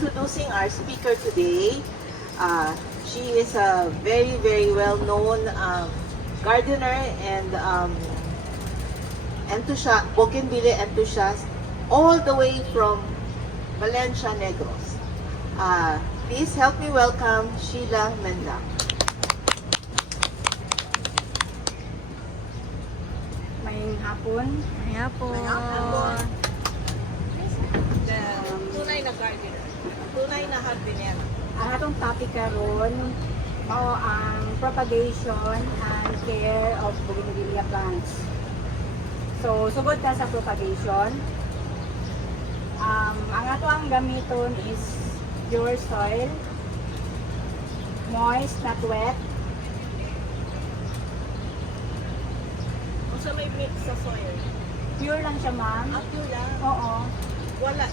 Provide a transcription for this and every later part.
introducing our speaker today. She is a very, very well-known gardener and bougainvillea enthusiast, all the way from Valencia, Negros. Please help me welcome Sheila Menda. Maying hapon. Hapon. Tunay na gardener. Tunay na hardinera. Ang atong topic karon mao ang propagation and care of bougainvillea plants. So, sugod ta sa propagation. Ang ato ang gamiton is pure soil, moist, not wet. Kung sa may mix sa soil, Pure lang siya, ma'am. pure lang. Oo. Wala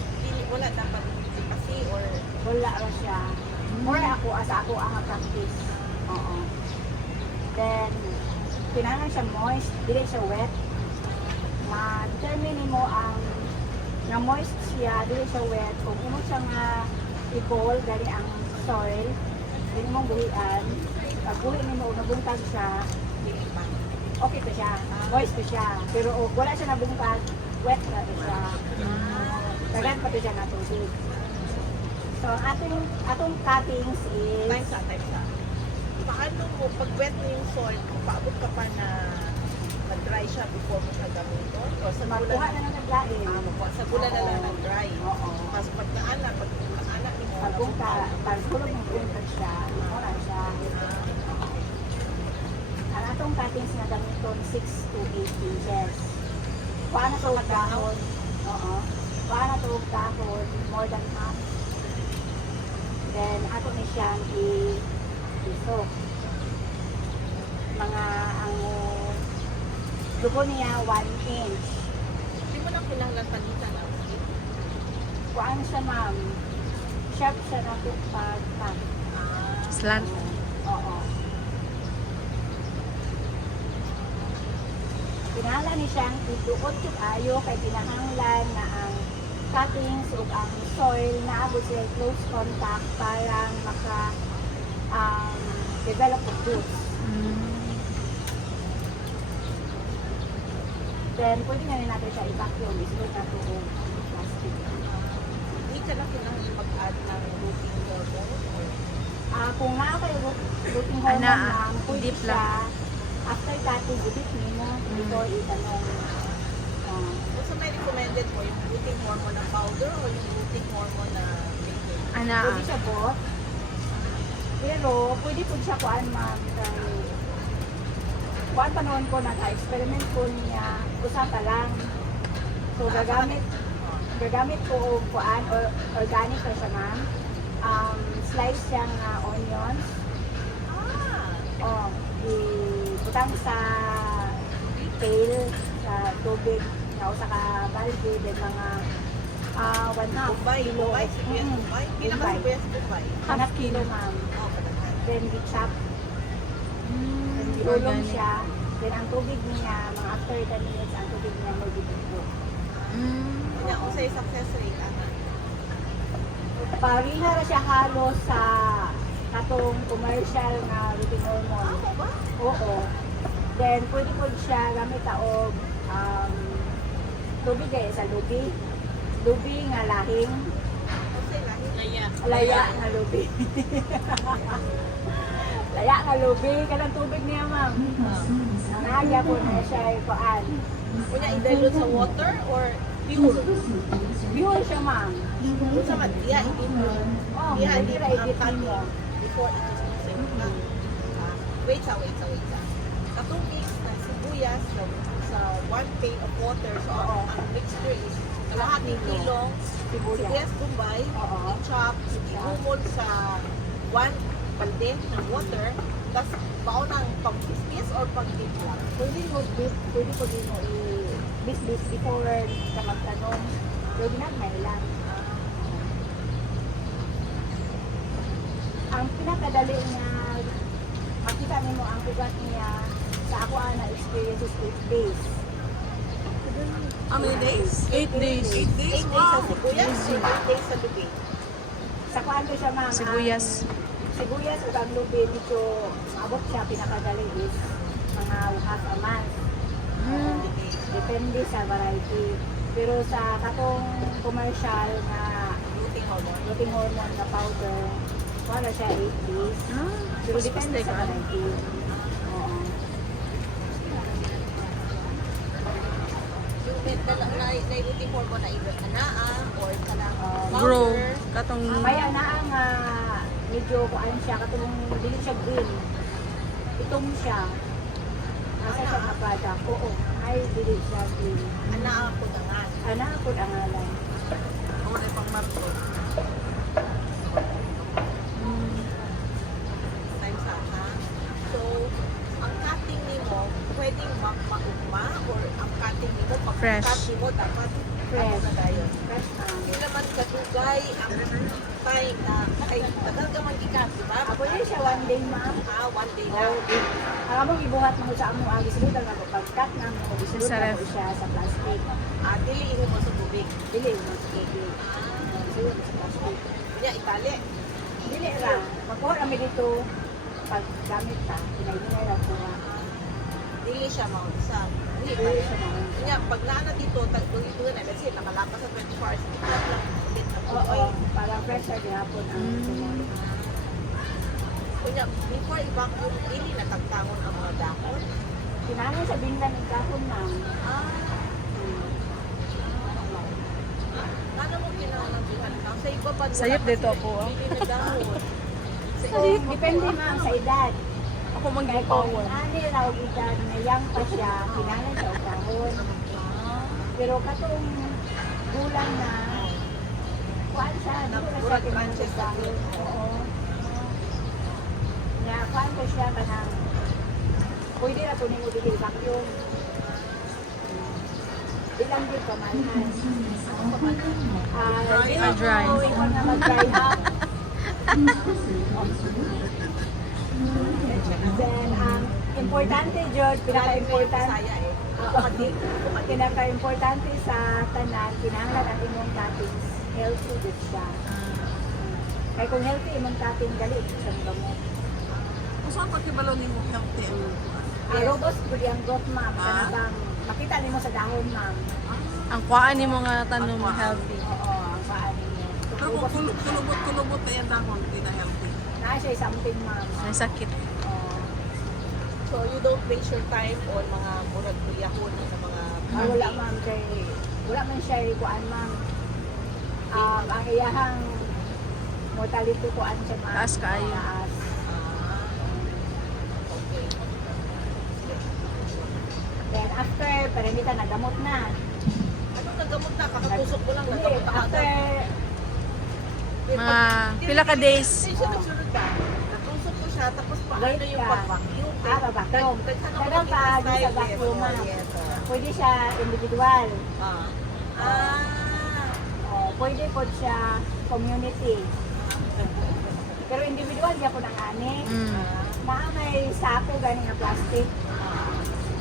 dapat kasi or Wala ra siya. More ako ang practice. Oo. Then, kailangan siya moist, dili siya wet. Ma-determine mo ang nga moist siya, dili siya wet. Kung mo siya nga i-ball, gani ang soil, dili mong buhian. Pag buhi mo, nabuntag siya, okay pa siya. Moist pa siya. Pero wala siya nabuntag, wet na pa siya. Dagan pa to siya na tubig. So, atong cuttings is... time sa. Paano mo, pag wet na yung soil, paabot ka pa na mag-dry siya before mo siya gamiton? O sa Magkuha bulan na ng naglain. sa bulan na lang nag-dry. Oo. Tapos pag naanak mo, Pagkulog ng buntag siya, wala siya. Ang atong cuttings na gamiton 6 to 8 inches. Kuha na to dahon. Oo. Kuha na to dahon, more than half. Then, ato ni siyang i-soak. Ang dugo niya 1 inch. hindi mo na kailangan palitan na. Kuhaan siya, ma'am. Sharp siya na ito pag Slant. Oo. Kinahanglan ni siyang ituot yung ayo kay kinahanglan na ang cuttings o ang soil na abot sila close contact para maka develop of roots. Then, pwede na rin natin siya i-vacuum. Isunod na ito yung plastic. Hindi ka na kailangan mag-add ng roofing hormone or Kung nga kayo rooting hormone Ana, ma'am, pwede deep siya lang. after cutting, ibit mo before itanong. kung sa may recommended mo, yung roofing hormone na powder o yung roofing hormone na liquid? Pwede siya both. Pero, pwede po siya kuan ma'am. Kuan panahon ko, nag-experiment ko niya, usata lang. So, gagamit ko og kuan, or organic na siya ma'am. Slice siyang onions. Ibutang sa pail, sa tubig, na usa ka balde, then mga 1 Bombay, kilo. Bombay, sibuyas Bombay. Hindi naman sibuyas Bombay. Half kilo ma'am. Patakan. Then gi-chop. Then gulong siya. Then ang tubig niya, mga after 10 minutes, ang tubig niya may gibuko. Kanya kung sa'yo success rate, ano? Pariha ra siya halos sa katong commercial na roofing hormone. Ako ba? Oo. Then pwede po siya gamit og tubig eh, sa lubi. Lubi nga lahing. Kung sa'yo lahi? Laya nga lubi. Laya nga lubi. Kanang tubig niya, ma'am. Nangaya po na siya kuan. Kunya, i-dilute sa water or pure? Pure siya, ma'am. Kung sa matiya, hindi mo. Oh, Diya, pwede hindi ra mo ang i-dip pati mo. before it is using. Wait sa. Katong mix na sibuyas sa 1 pail of water. So, Oo. ang mixture is kalahating kilong sibuyas Bombay, Oo. i-chop, ihumol sa 1 balde ng water, tapos baon ng pang-bisbis or pang-dip lang. Pwede po din mo i-bis before ka magtanong. Pero ginagmay lang. Ang pinakadali niya, makita mo ang ugat niya sa ako na experience is 8 days. How many days? 8 days. 8 days sa sibuyas, 8 days sa lubi. sa kuan ko siya ma'am. Sibuyas. Sibuyas ug ang lubi medyo abot siya pinakagaling is mga half a month. Depende sa variety. Pero sa katong commercial na luting hormone na powder, wala siya 8 days. Pero depende sa variety. Oo. Nailuting hormone na either anaa or kanang Grow. powder. Katong May anaa nga medyo kuan siya katong dili siya green. Itong siya. Nasa siya na product. Oo. Ay dili siya green. Anaa po na nga. Anaa po ang ngalan. Ako na pang marto. Times up, ha? So, ang cutting nimo, pwedeng magpaugma or ang cutting nimo, pag Fresh. cutting mo, dapat Fresh. ano na tayo. Fresh na. Hindi naman kadugay ang time na, ay, tagal ka mag-ikat, di ba? Ako yun siya one day ma'am. One day lang. Ang among ibuhat mo sa among agi sulutan nga pagkat na mo Sa isulutan ref. mo siya sa plastic. Dili mo sa tubig. Dili mo sa tubig. Isulutan mo sa plastic. Kanya, itali. Dili ra. Magkuha kami dito pag gamit ta, pinay-pinay ra ko nga. Dili siya mausa. Dili Dili ba? siya naman. Kanya, pag naana dito, dito na, let's say, nakalapas sa 24 hours, ikat lang ulit ang Oo, tubig. para fresh sa gihapon ang tumon. Kunya, before i-vacuum, dili natagtangon ang mga dahon. Kinahanglan sa binglan ng kahon ma'am. Ano mo kinahanglan bihan? Sa iba pa Sayop dito ako, ah. Dili na dahon. Sa So, depende ma'am sa edad. ako Kaya kung mag-power. ani raw edad na young pa siya, kinahanglan siya og kahon. Pero katong gulang na kuan siya, dito na siya Murag kinahanglan branches sa kahon. Oo. Nga kuan ko siya kanang pwede na to nimo dili vacuum. Ilang din pa man. Dry. Ikaw na mag-dry up. Then, importante, George, pinaka-importante. saya eh. Pinaka-importante sa tanan, kinahanglan ang imong cuttings healthy din siya. Kaya kung healthy imong cutting, dali sa gamot. Kung saan pagkibalo ni mo healthy Robust po ang growth, ma'am. Kanabang makita nimo sa dahon, ma'am. Ang kuhaan ni mga tanong healthy. Oo, ang paan ninyo. Pero kung kulubot na yan dahon, hindi na healthy. Na siya something, ma'am. May sakit. Oo. So you don't waste your time on mga murag kuyahon sa mga Wala, ma'am. Kay, wala man siya ikuan, ma'am. Ang iyahang mortality ko siya, ma'am. Taas kaayo. Taas. Okay. Then after, paramita nagamot na. Ano nagamot na? Kakatusok ko lang Hindi, nagamot na after, agad. Mga pila ka days. Hindi siya nagsunod ba? Natusok ko siya, tapos paano Wait yung ka. pag-vacuum? Vacuum. Daghan ako Dagang ng pa di sa style, vacuum, yes, ma'am. yes, Pwede siya individual. Ah. Ah. Pwede po siya community. Pero individual siya po ng ani. Naa may sako gani nga plastic.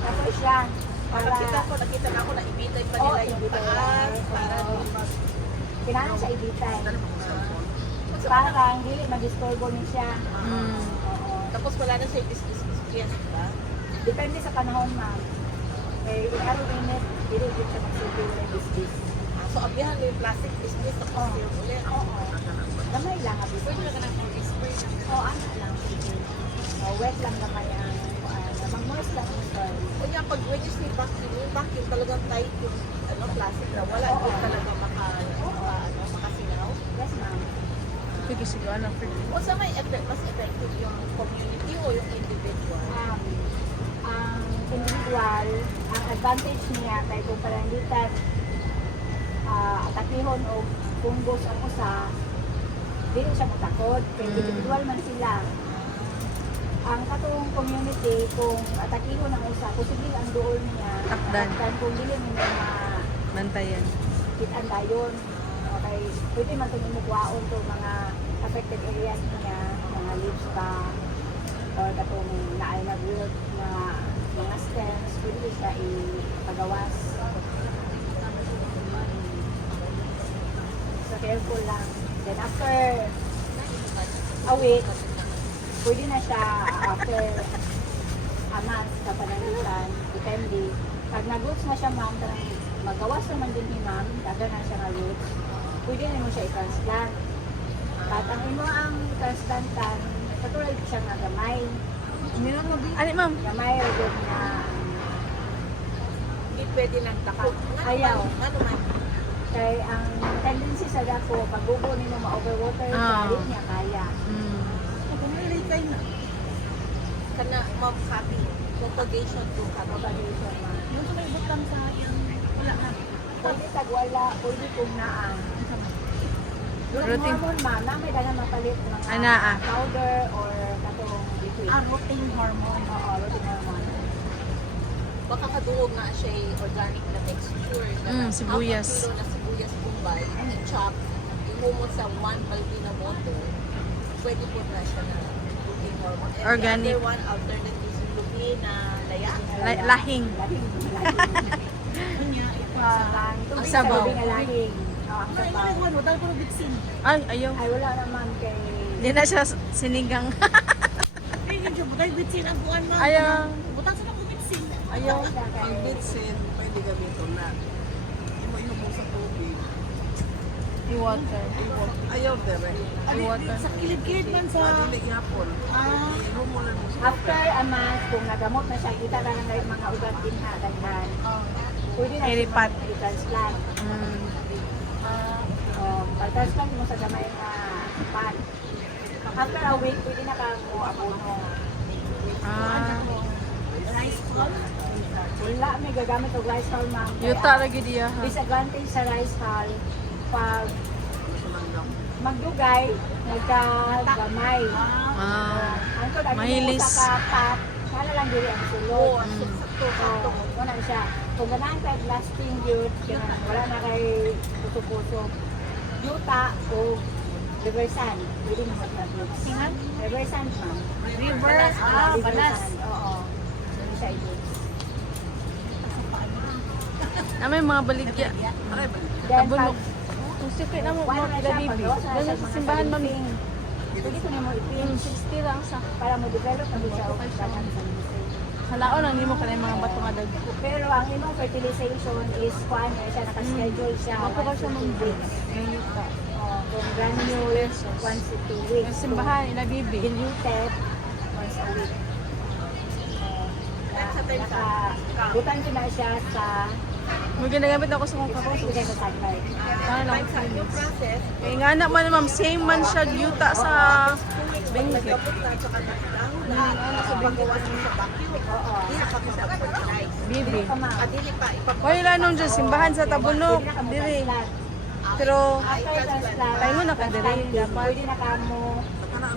Tapos siya para Nakita na ako na ibitay pa Oo, nila yung ibitay taas nila. para Oo. di mag... kailangan siya ibitay. Para hindi mag-disturbo ni siya. Oo. Tapos wala na siya business ba? Depende sa panahon, ma'am. Eh, in araw init, hindi din siya magsilbi ng business. So abihan mo yung plastic business tapos Oo. yung ulit. Oo. Damay lang ang business. Pwede ka na kung spray na. Oo, ano lang. Wet lang naman yan. Mag-moist lang ang soil. Kanya pag when you say vacuum, yung vacuum talagang tight yung plastic na wala Oo. din talaga makasinaw. Yes, ma'am. Sige, sige. Ano, O sa may mas effective yung community o yung individual? Ang individual, ang advantage niya kay kung palangitan atakihon o fungus ang usa, dili siya matakot. Kay individual man sila. Ang katong community, kung atakihon ang usa, posible ang duol niya. Takdan. Kung dili mo Bantayan. kitaan dayon. Okay, pwede man ito mukwaon to mga affected areas niya, mga leaves ba, or katong naay na growth na mga stems, pwede siya ipagawas. So careful lang. Then after a week, pwede na siya after a month sa panalitan, depende. Pag nag-roots na siya ma'am, tarang magawas naman din ni ma'am, daga na siya na roots, pwede na mo siya i-transplant. At ang imo ang transplantan, katulad siya nga gamay. Ani ma'am? Gamay o good na Hindi pwede ng takot. Ayaw. Ano man? kay ang tendency sa dako, pag gugo nimo ma-overwater, Ah. dili niya kaya. Mm. Kana ma'am cutting. Propagation to Propagation ma'am. Yung may butang sa yung wala na. Pwede tag wala, pwede kung naang. Yung Routine. hormone ma'am, na may dalang mapalit ng Anaa. powder or katong liquid. Routine hormone. Oo, routine hormone. Baka kaduog nga siya organic na texture. Sibuyas. Ang kilo na sibuyas bombay, i-chop, ihumot sa 1 balde na water, pwede po na siya na routine hormone. And Organic. the other one, alternative is lubi na laya. Lahing. Lahing. Ang Sabaw. Ang lahing. Ang sabaw. Ay, ayaw. Ay, wala naman kay... Di na siya sinigang. Ayaw. Ayaw. Ang bitsin, pwede gamitin na. Imo sa tubig. I-water. Ayaw, tere. I-water. kilid-kilid man Dili yapon. Imo mo lang mo siya. After a month, kung nagamot na siya, kita na lang yung mga ugat din ha, daghan. Pwede na siya Iripat. i-transplant. Mm. Pag-transplant mo sa gamay na pan. After a week, pwede na ka mo abono. Ah. Rice hull? Wala, may gagamit og rice hull, ma'am. Yuta lagi diya ha. Disadvantage sa rice hull, pag magdugay, nagkagamay. Ah. Ang ko lagi Mahilis. mo sa kapat, kala lang diri ang sulod. sakto. Wala siya. Kung ganahan kay lasting yun, wala na kay puso-puso. Yuta o reversan. Pwede mo mag-nabot. Singan? Reversan, ma'am. Reverse. Balas. Oo. Hindi siya i-use. Na may mga baligya. Aray ba? Then, Tabunok. pag Kung sikit na mo, wala na siya, galibi. pag wala na Doon siya, sa mga simbahan mami. kaliping. Pwede ko na mo ipin. 60 lang sa. Para mo develop na siya o dagan sa lisay. Halaon lang nimo kanay mga bato nga dag. Pero ang imong fertilization is kuan siya naka-schedule siya. Ako ba siya 1 to 2 weeks. May yuta. Kung granules, 1 to 2 weeks. Ang simbahan, ina bibi. Diluted, once a week. Butan ko na siya sa May ginagamit ako sa mga kapos. ilagay sa sunlight. Ano lang. Sa yung process, Kaya nga na man ma'am, same man siya yuta sa benefit. Nagabot na sa kanang na sa paggawas mo sa vacuum. Oo. Di na kami sa fertilize. bibi. Come on. Adili pa Wala nung dyan, simbahan sa Tabunok. Diri. Pero, After transplant, tayo mo na ka diri. pwede na ka mo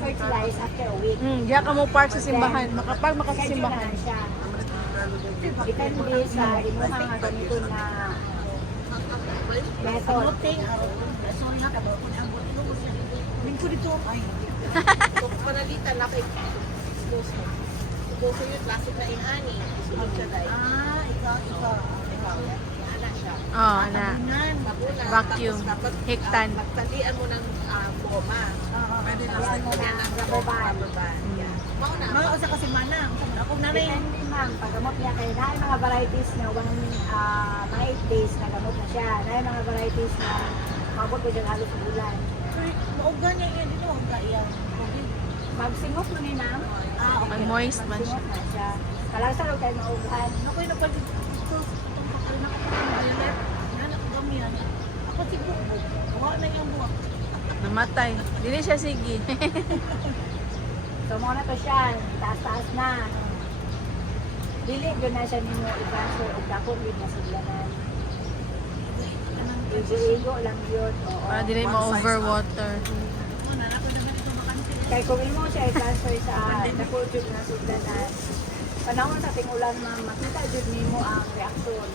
fertilize after a week. diya ka mo part sa simbahan. Makapag maka sa Schedule na simbahan. lang siya. Depende sa inyong mga ganito na method. Kung panalitan na kay Puso. Puso yun, classic na inani. Sunod siya dahil. Ikaw. Ana siya. Oo, na. Maguna. Vacuum. Hektan. Magtalian mo ng goma. Pwede na Ayan mo na ang rubber band. Mauna. Depende ma'am, paggamot niya kayo, na mga varieties na mga 8 days na gamot na siya. Na mga varieties na mabot ko dyan halos bulan. Magsingot mo ni ma'am. Mag-moist man siya. Magsingot na siya. Kalasaro kayo maugan. Namatay. Dili siya sige. So muna to siya, taas-taas na. Dili yun na siya ninyo i-transfer o dako yun na siglanan. Igo lang yun. Oo. Para dili ma-overwater. Kaya kung mo siya i-transfer sa dako yun na siglanan, panahon sa tingulan na makita yun nimo ang reaksyon.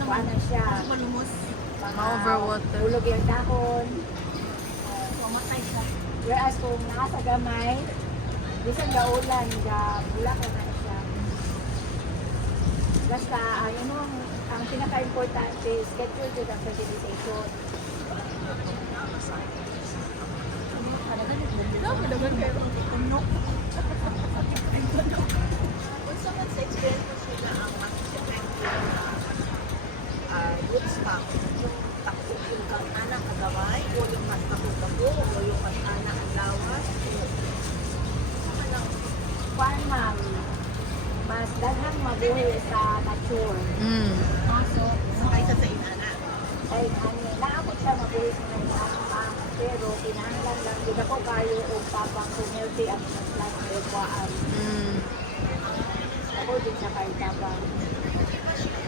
Kuha na siya. Ma-overwater. Ulog yung dahon. Whereas kung nasa gamay, bisan gaulan, bulak na siya. Basta, ang pinaka-importante, schedule yun ang fertilization. buhi sa nature. Mm. So, Kaysa sa inana. ay naabot siya mabuhi sa mga pero kinahanglan lang di ako kayo o papang kung healthy ang plant na ikwaan. Mm. Ako din siya kayo tabang.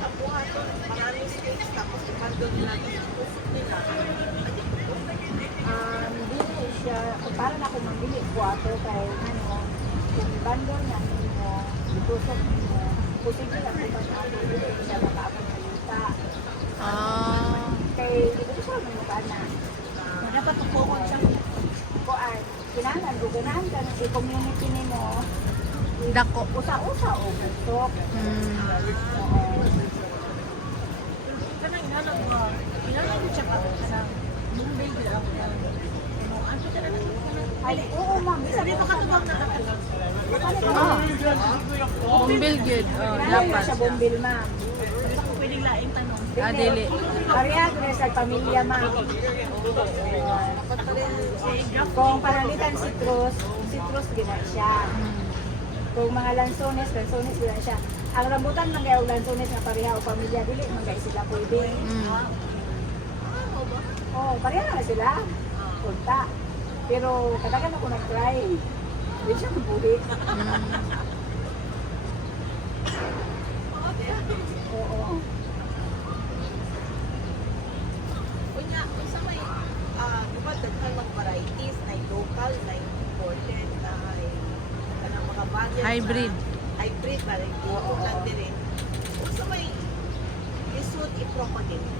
Kabuhaton, maraming states tapos ipandol nila yung pusok nila. Dili siya, para na kung mambili ko ato kay ano, kung bandol na ninyo, itusok ninyo, posible lang kung ato, dili siya makaabot sa yuta. Ah. Kay, dito siya magmukha na. Dapat tukokon siya. Kuan, kinahanglan, guganahan ka ng community nimo, Dako. usa-usa o gusto. Mm. Kanang inana mo, inana mo siya pa. Kanang, yung baby lang. Ano, ano ka na lang? Ay, oo ma'am, bisa Sabi pa katubag na katubag. Bumbil good. Oh, Kinahanglan dapat. siya bombil ma'am. Sabi pa kung pwedeng laing tanong. Ah, dili. Pareha ko sa pamilya ma'am. Kung panalitan citrus gina siya. Kung mga lansones gina siya. Ang rambutan man kay og lansones nga pareha o pamilya dili man kay sila pwede. Mm. Oh, pareha na sila. Punta. Pero kadagan ako nag-try. Hindi siya mabuhi. Oo. Kunya, sa may, di ba, daghan mag varieties, na local, na imported, na kanang mga variants. Hybrid. Hybrid, parang important din rin. Sa may, isod i-propagate.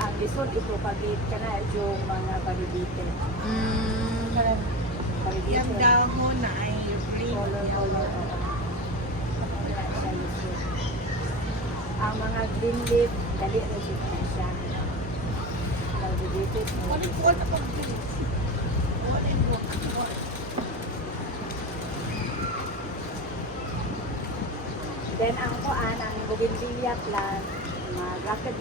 Ang lisod ipropagate ka na yung mga validate. Mm. Validate. Yung dahon na ay green. Color. Ang mga green leaf, dali resit na siya. Validated mo. Ano po na pag Then ang kuan, ang bougainvillea plant, grafted